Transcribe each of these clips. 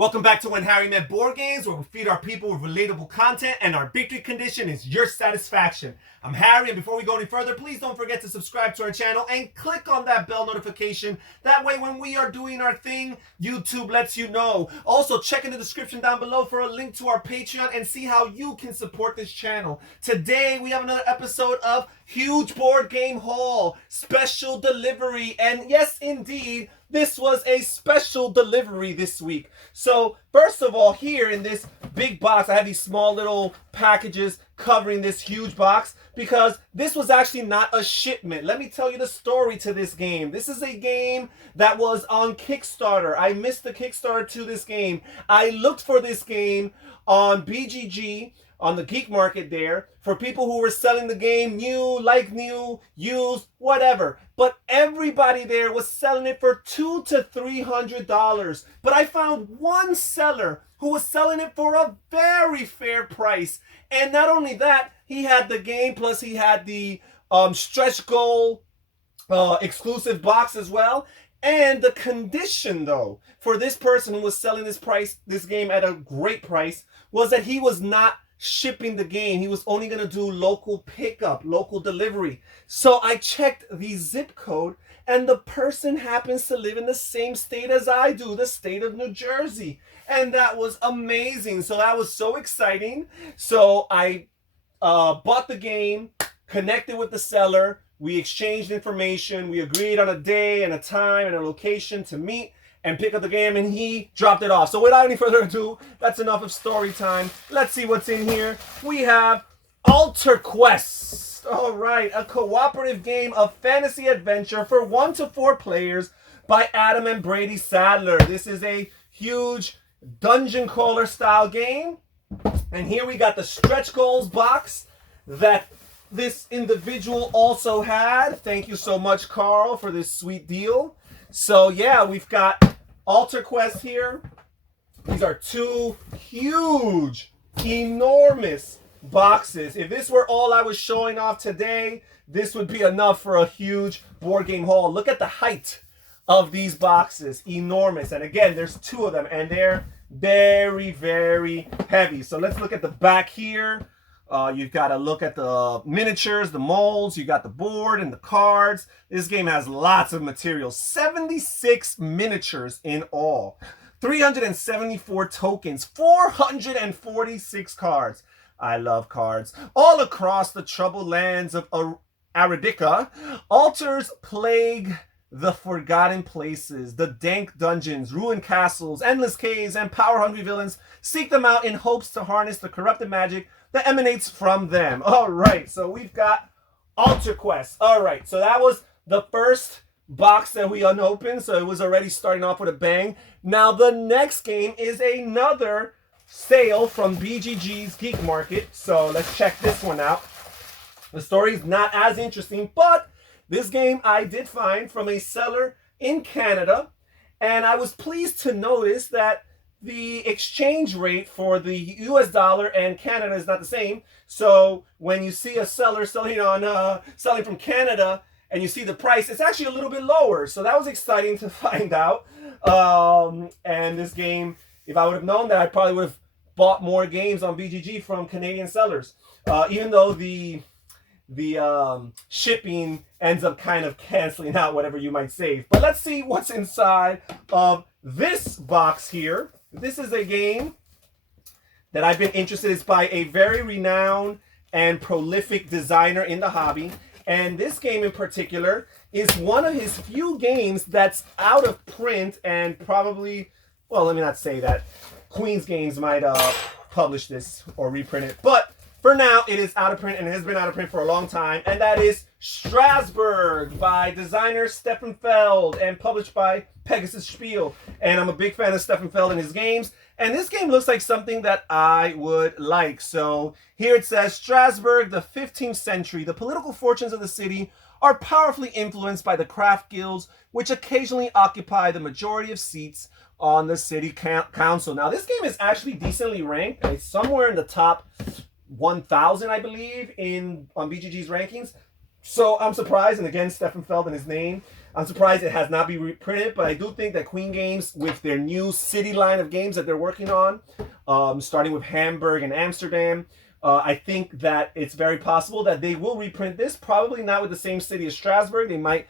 Welcome back to When Harry Met Board Games, where we feed our people with relatable content and our victory condition is your satisfaction. I'm Harry, and before we go any further, please don't forget to subscribe to our channel and click on that bell notification. That way, when we are doing our thing, YouTube lets you know. Also, check in the description down below for a link to our Patreon and see how you can support this channel. Today, we have another episode of Huge Board Game Haul, Special Delivery, and yes, indeed, this was a special delivery this week. So, first of all, here in this big box, I have these small little packages covering this huge box because this was actually not a shipment. Let me tell you the story to this game. This is a game that was on Kickstarter. I missed the Kickstarter to this game. I looked for this game on BGG, on the geek market there, for people who were selling the game new, used, whatever. But everybody there was selling it for $200 to $300. But I found one seller who was selling it for a very fair price. And not only that, he had the game, plus he had the stretch goal exclusive box as well. And the condition, though, for this person who was selling this game at a great price, was that he was not shipping the game. He was only going to do local pickup, local delivery. So I checked the zip code, and the person happens to live in the same state as I do, the state of New Jersey. And that was amazing. So that was so exciting. So I bought the game, connected with the seller. We exchanged information. We agreed on a day and a time and a location to meet and pick up the game, and he dropped it off. So without any further ado, that's enough of story time. Let's see what's in here. We have Alter Quest. All right, a cooperative game of fantasy adventure for 1 to 4 players by Adam and Brady Sadler. This is a huge dungeon crawler style game. And here we got the stretch goals box that this individual also had. Thank you so much, Carl, for this sweet deal. So yeah, we've got Alter Quest here. These are 2 huge, enormous boxes. If this were all I was showing off today, this would be enough for a huge board game haul. Look at the height of these boxes. Enormous. And again, there's 2 of them, and they're very, very heavy. So let's look at the back here. You've got to look at the miniatures, the molds, you got the board and the cards. This game has lots of material. 76 miniatures in all. 374 tokens. 446 cards. I love cards. All across the troubled lands of Aradica, altars plague the forgotten places, the dank dungeons, ruined castles, endless caves, and power-hungry villains. Seek them out in hopes to harness the corrupted magic that emanates from them. All right, so we've got Alter Quest. All right, so that was the first box that we unopened, so it was already starting off with a bang. Now the next game is another sale from BGG's Geek Market, so let's check this one out. The story is not as interesting, but this game I did find from a seller in Canada, and I was pleased to notice that the exchange rate for the US dollar and Canada is not the same. So when you see a seller selling from Canada and you see the price, it's actually a little bit lower. So that was exciting to find out. And this game, if I would have known that, I probably would have bought more games on BGG from Canadian sellers. Even though the shipping ends up kind of canceling out whatever you might save. But let's see what's inside of this box here. This is a game that I've been interested in. It's by a very renowned and prolific designer in the hobby. And this game in particular is one of his few games that's out of print, and probably, well, let me not say that. Queen's Games might publish this or reprint it. But for now, it is out of print, and it has been out of print for a long time. And that is Strasbourg by designer Stefan Feld and published by Pegasus Spiel. And I'm a big fan of Stefan Feld and his games. And this game looks like something that I would like. So here it says, Strasbourg, the 15th century. The political fortunes of the city are powerfully influenced by the craft guilds, which occasionally occupy the majority of seats on the city council. Now, this game is actually decently ranked. It's somewhere in the top 1,000, I believe, on BGG's rankings. So I'm surprised, and again, Stefan Feld and his name. I'm surprised it has not been reprinted, but I do think that Queen Games, with their new city line of games that they're working on, starting with Hamburg and Amsterdam, I think that it's very possible that they will reprint this. Probably not with the same city as Strasbourg. They might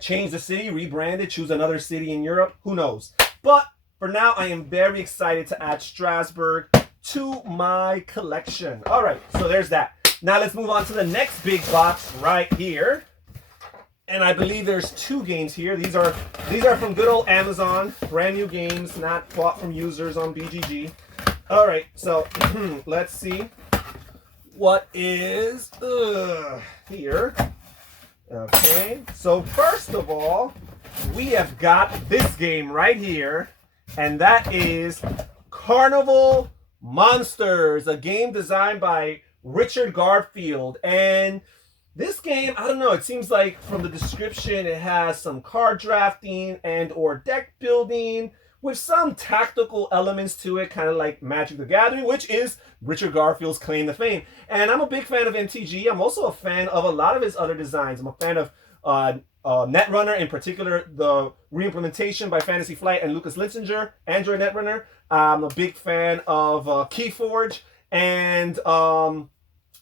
change the city, rebrand it, choose another city in Europe. Who knows? But for now, I am very excited to add Strasbourg to my collection. All right, so there's that. Now let's move on to the next big box right here. And I believe there's 2 games here. These are from good old Amazon, brand new games, not bought from users on BGG. All right, so let's see what is here. Okay, so first of all, we have got this game right here, and that is Carnival Monsters, a game designed by Richard Garfield. And this game, I don't know, it seems like from the description it has some card drafting and or deck building with some tactical elements to it, kind of like Magic the Gathering, which is Richard Garfield's claim to fame. And I'm a big fan of MTG. I'm also a fan of a lot of his other designs. I'm a fan of Netrunner, in particular the re-implementation by Fantasy Flight and Lucas Litzinger, Android Netrunner. I'm a big fan of Keyforge, and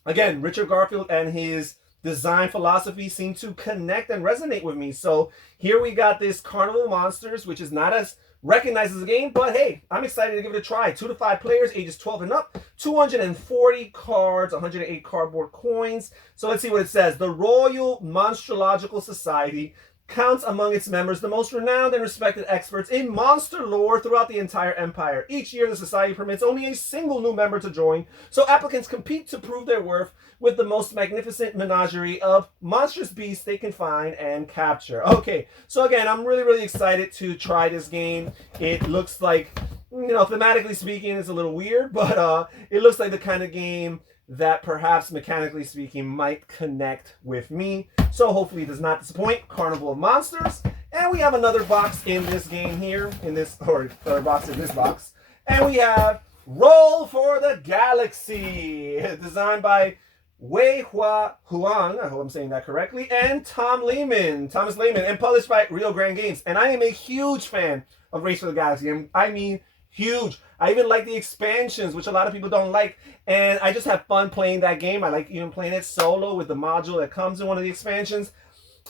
again, Richard Garfield and his design philosophy seem to connect and resonate with me. So here we got this Carnival Monsters, which is not as recognized as a game, but hey, I'm excited to give it a try. 2 to 5 players, ages 12 and up, 240 cards, 108 cardboard coins. So let's see what it says. The Royal Monstrological Society counts among its members the most renowned and respected experts in monster lore throughout the entire empire. Each year, the society permits only a single new member to join, so applicants compete to prove their worth with the most magnificent menagerie of monstrous beasts they can find and capture. Okay, so again, I'm really excited to try this game. It looks like, you know, thematically speaking, it's a little weird, but it looks like the kind of game that perhaps mechanically speaking might connect with me. So hopefully it does not disappoint. Carnival of Monsters. And we have another box in this game here, in this, or another box in this box. And we have Roll for the Galaxy, designed by Wei Hua Huang, I hope I'm saying that correctly, and Thomas Lehman, and published by Rio Grande Games. And I am a huge fan of Race for the Galaxy. And I mean, huge. I even like the expansions, which a lot of people don't like, and I just have fun playing that game. I like even playing it solo with the module that comes in one of the expansions.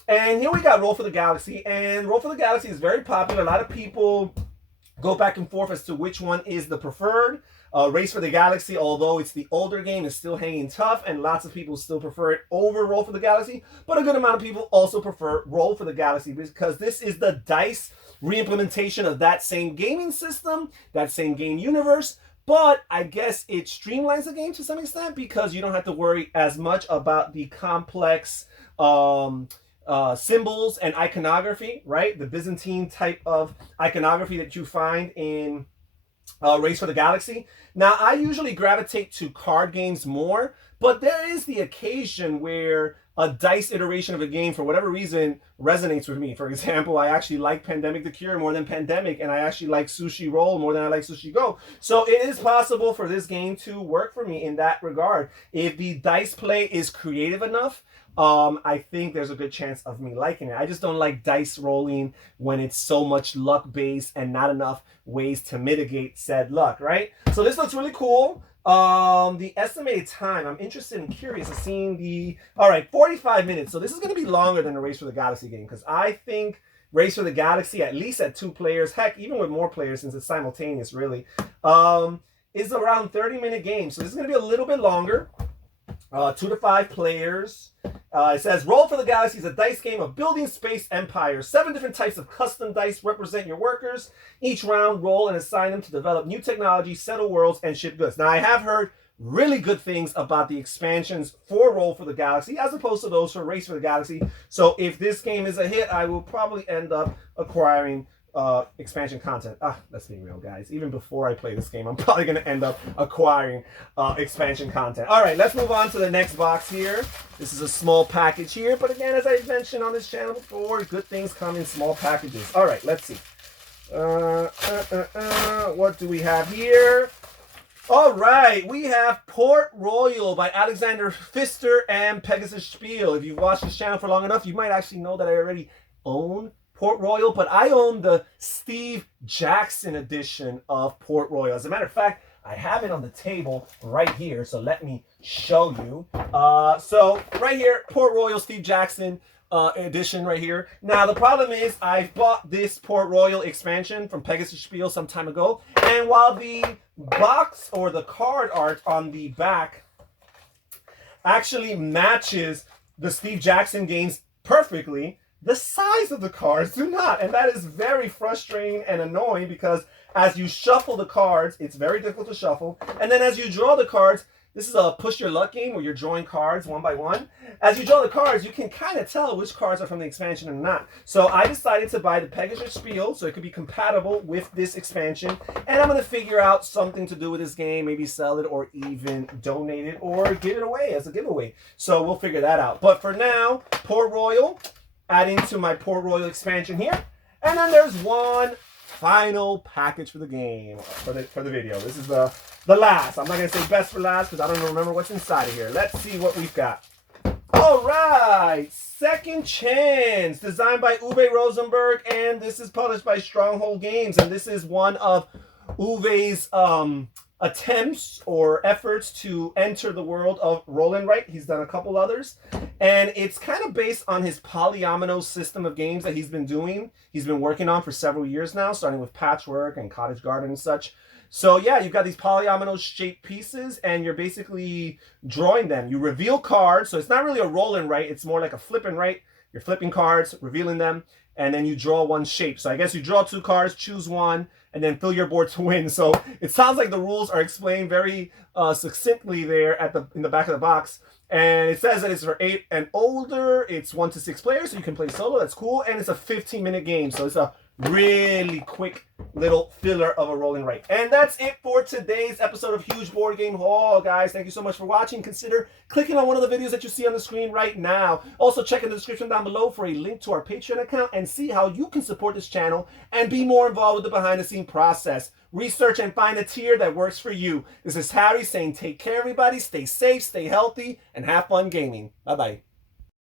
And here we got Roll for the Galaxy, and Roll for the Galaxy is very popular. A lot of people go back and forth as to which one is the preferred. Race for the Galaxy, although it's the older game, is still hanging tough, and lots of people still prefer it over Roll for the Galaxy, but a good amount of people also prefer Roll for the Galaxy because this is the dice re-implementation of that same gaming system, that same game universe, but I guess it streamlines the game to some extent because you don't have to worry as much about the complex symbols and iconography, right? The Byzantine type of iconography that you find in Race for the Galaxy. Now, I usually gravitate to card games more, but there is the occasion where a dice iteration of a game, for whatever reason, resonates with me. For example, I actually like Pandemic the Cure more than Pandemic, and I actually like Sushi Roll more than I like Sushi Go. So it is possible for this game to work for me in that regard. If the dice play is creative enough, I think there's a good chance of me liking it. I just don't like dice rolling when it's so much luck-based and not enough ways to mitigate said luck, right? So this looks really cool. The estimated time, I'm interested and curious of seeing the... All right, 45 minutes. So this is going to be longer than the Race for the Galaxy game because I think Race for the Galaxy, at least at 2 players, heck, even with more players since it's simultaneous, really, is around 30-minute game. So this is going to be a little bit longer. 2 to 5 players. It says, Roll for the Galaxy is a dice game of building space empires. 7 different types of custom dice represent your workers. Each round, roll and assign them to develop new technology, settle worlds, and ship goods. Now, I have heard really good things about the expansions for Roll for the Galaxy as opposed to those for Race for the Galaxy. So if this game is a hit, I will probably end up acquiring expansion content. Let's be real, guys. Even before I play this game, I'm probably going to end up acquiring expansion content. All right, let's move on to the next box here. This is a small package here, but again, as I mentioned on this channel before, good things come in small packages. All right, let's see. What do we have here? All right, we have Port Royal by Alexander Pfister and Pegasus Spiel. If you've watched this channel for long enough, you might actually know that I already own Port Royal, but I own the Steve Jackson edition of Port Royal. As a matter of fact, I have it on the table right here, so let me show you. So right here, Port Royal Steve Jackson edition right here. Now the problem is I bought this Port Royal expansion from Pegasus Spiel some time ago, and while the box or the card art on the back actually matches the Steve Jackson games perfectly, the size of the cards do not, and that is very frustrating and annoying because as you shuffle the cards, it's very difficult to shuffle, and then as you draw the cards, this is a push your luck game where you're drawing cards one by one. As you draw the cards, you can kind of tell which cards are from the expansion and not. So I decided to buy the Pegasus Spiel so it could be compatible with this expansion. And I'm going to figure out something to do with this game, maybe sell it or even donate it or give it away as a giveaway. So we'll figure that out. But for now, Port Royal, adding to my Port Royal expansion here. And then there's one final package for the game, for the video. This is the last. I'm not going to say best for last because I don't remember what's inside of here. Let's see what we've got. All right. Second Chance, designed by Uwe Rosenberg, and this is published by Stronghold Games. And this is one of Uwe's attempts or efforts to enter the world of roll and write. He's done a couple others, and it's kind of based on his polyomino system of games that he's been working on for several years now, starting with Patchwork and Cottage Garden and such. So yeah, you've got these polyomino shaped pieces and you're basically drawing them. You reveal cards, so it's not really a roll and write, it's more like a flip and write. You're flipping cards, revealing them, and then you draw one shape. So I guess you draw two cards, choose one, and then fill your board to win. So it sounds like the rules are explained very succinctly there in the back of the box. And it says that it's for 8 and older. It's 1 to 6 players, so you can play solo. That's cool. And it's a 15-minute game, so it's a really quick little filler of a roll and write. And that's it for today's episode of Huge Board Game Haul, guys. Thank you so much for watching. Consider clicking on one of the videos that you see on the screen right now. Also, check in the description down below for a link to our Patreon account and see how you can support this channel and be more involved with the behind-the-scenes process. Research and find a tier that works for you. This is Harry saying take care, everybody. Stay safe, stay healthy, and have fun gaming. Bye-bye.